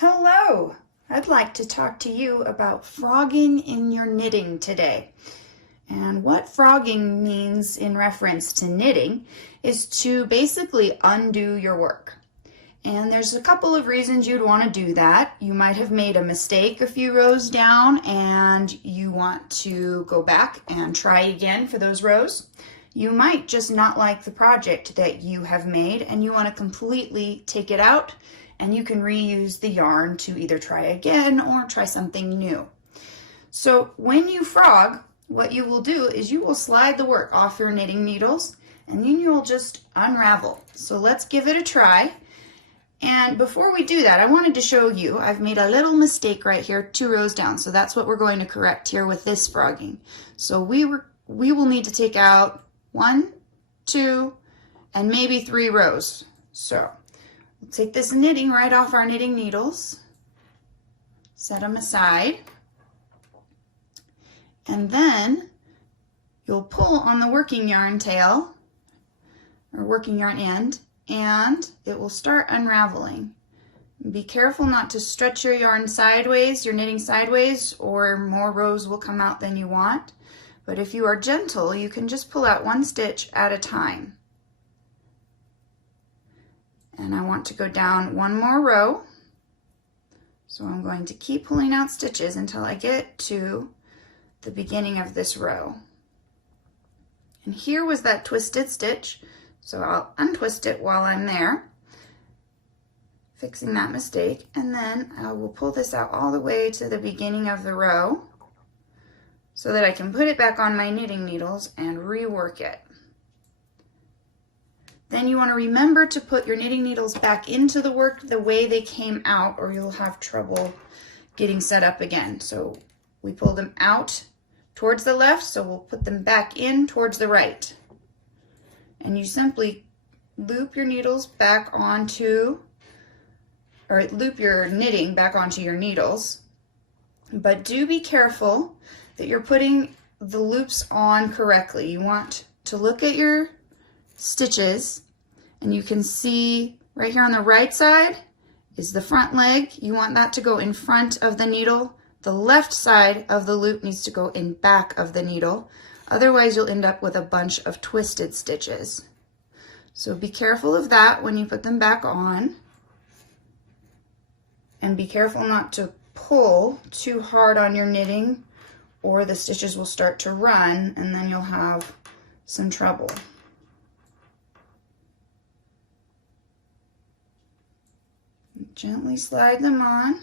Hello! I'd like to talk to you about frogging in your knitting today. And what frogging means in reference to knitting is to basically undo your work. And there's a couple of reasons you'd want to do that. You might have made a mistake a few rows down and you want to go back and try again for those rows. You might just not like the project that you have made and you want to completely take it out, and you can reuse the yarn to either try again or try something new. So when you frog, what you will do is you will slide the work off your knitting needles and then you'll just unravel. So let's give it a try. And before we do that, I wanted to show you, I've made a little mistake right here, 2 rows down. So that's what we're going to correct here with this frogging. So we will need to take out 1, 2, and maybe 3 rows. So we'll take this knitting right off our knitting needles, set them aside, and then you'll pull on the working yarn tail or working yarn end, and it will start unraveling. Be careful not to stretch your yarn sideways, your knitting sideways, or more rows will come out than you want. But if you are gentle, you can just pull out 1 stitch at a time. And I want to go down 1 more row. So I'm going to keep pulling out stitches until I get to the beginning of this row. And here was that twisted stitch. So I'll untwist it while I'm there, fixing that mistake, and then I will pull this out all the way to the beginning of the row so that I can put it back on my knitting needles and rework it. Then you want to remember to put your knitting needles back into the work the way they came out, or you'll have trouble getting set up again. So we pulled them out towards the left, so we'll put them back in towards the right. And you simply loop your needles back onto, or loop your knitting back onto your needles. But do be careful that you're putting the loops on correctly. You want to look at your stitches, and you can see right here on the right side is the front leg. You want that to go in front of the needle. The left side of the loop needs to go in back of the needle. Otherwise, you'll end up with a bunch of twisted stitches. So be careful of that when you put them back on. And be careful not to pull too hard on your knitting, or the stitches will start to run and then you'll have some trouble. Gently slide them on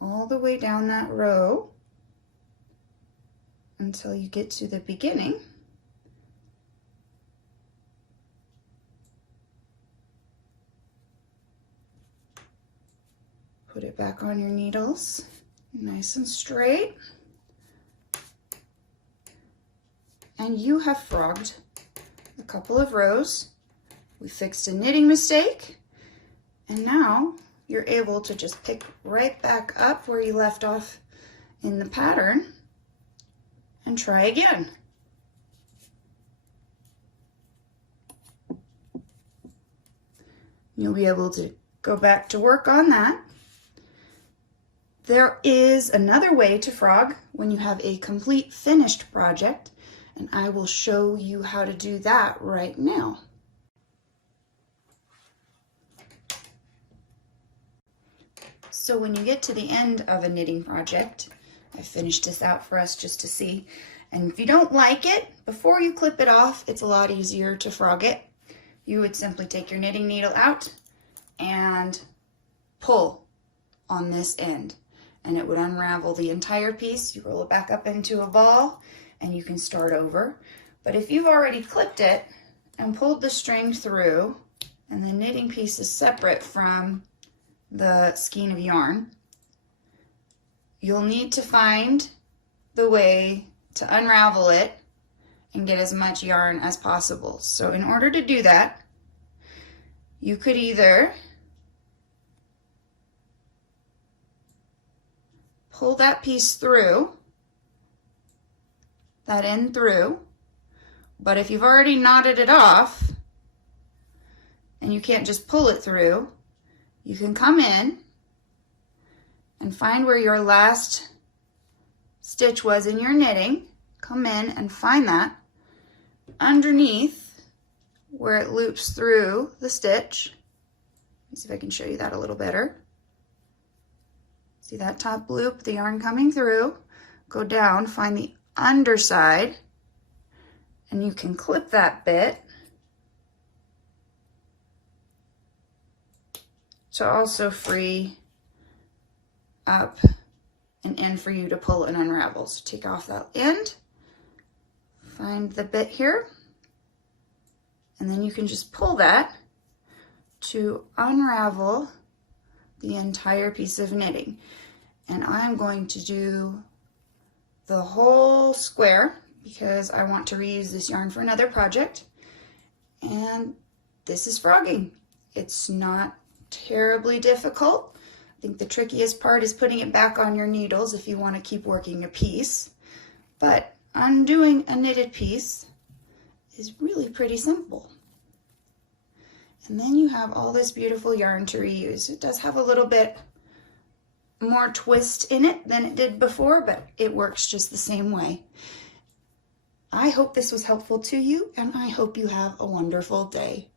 all the way down that row until you get to the beginning. Put it back on your needles, nice and straight. And you have frogged a couple of rows. We fixed a knitting mistake, and now you're able to just pick right back up where you left off in the pattern and try again. You'll be able to go back to work on that. There is another way to frog when you have a complete finished project, and I will show you how to do that right now. So when you get to the end of a knitting project, I finished this out for us just to see, and if you don't like it, before you clip it off, it's a lot easier to frog it. You would simply take your knitting needle out and pull on this end, and it would unravel the entire piece. You roll it back up into a ball and you can start over. But if you've already clipped it and pulled the string through and the knitting piece is separate from the skein of yarn, you'll need to find the way to unravel it and get as much yarn as possible. So in order to do that, you could either pull that piece through, that end through, but if you've already knotted it off and and you can't just pull it through, you can come in and find where your last stitch was in your knitting. Come in and find that underneath where it loops through the stitch. Let me see if I can show you that a little better. See that top loop, the yarn coming through? Go down, find the underside, and you can clip that bit to also free up an end for you to pull and unravel. So take off that end, find the bit here, and then you can just pull that to unravel the entire piece of knitting. And I'm going to do the whole square because I want to reuse this yarn for another project. And this is frogging. It's not terribly difficult. I think the trickiest part is putting it back on your needles if you want to keep working a piece. But undoing a knitted piece is really pretty simple. And then you have all this beautiful yarn to reuse. It does have a little bit more twist in it than it did before, but it works just the same way. I hope this was helpful to you, and I hope you have a wonderful day.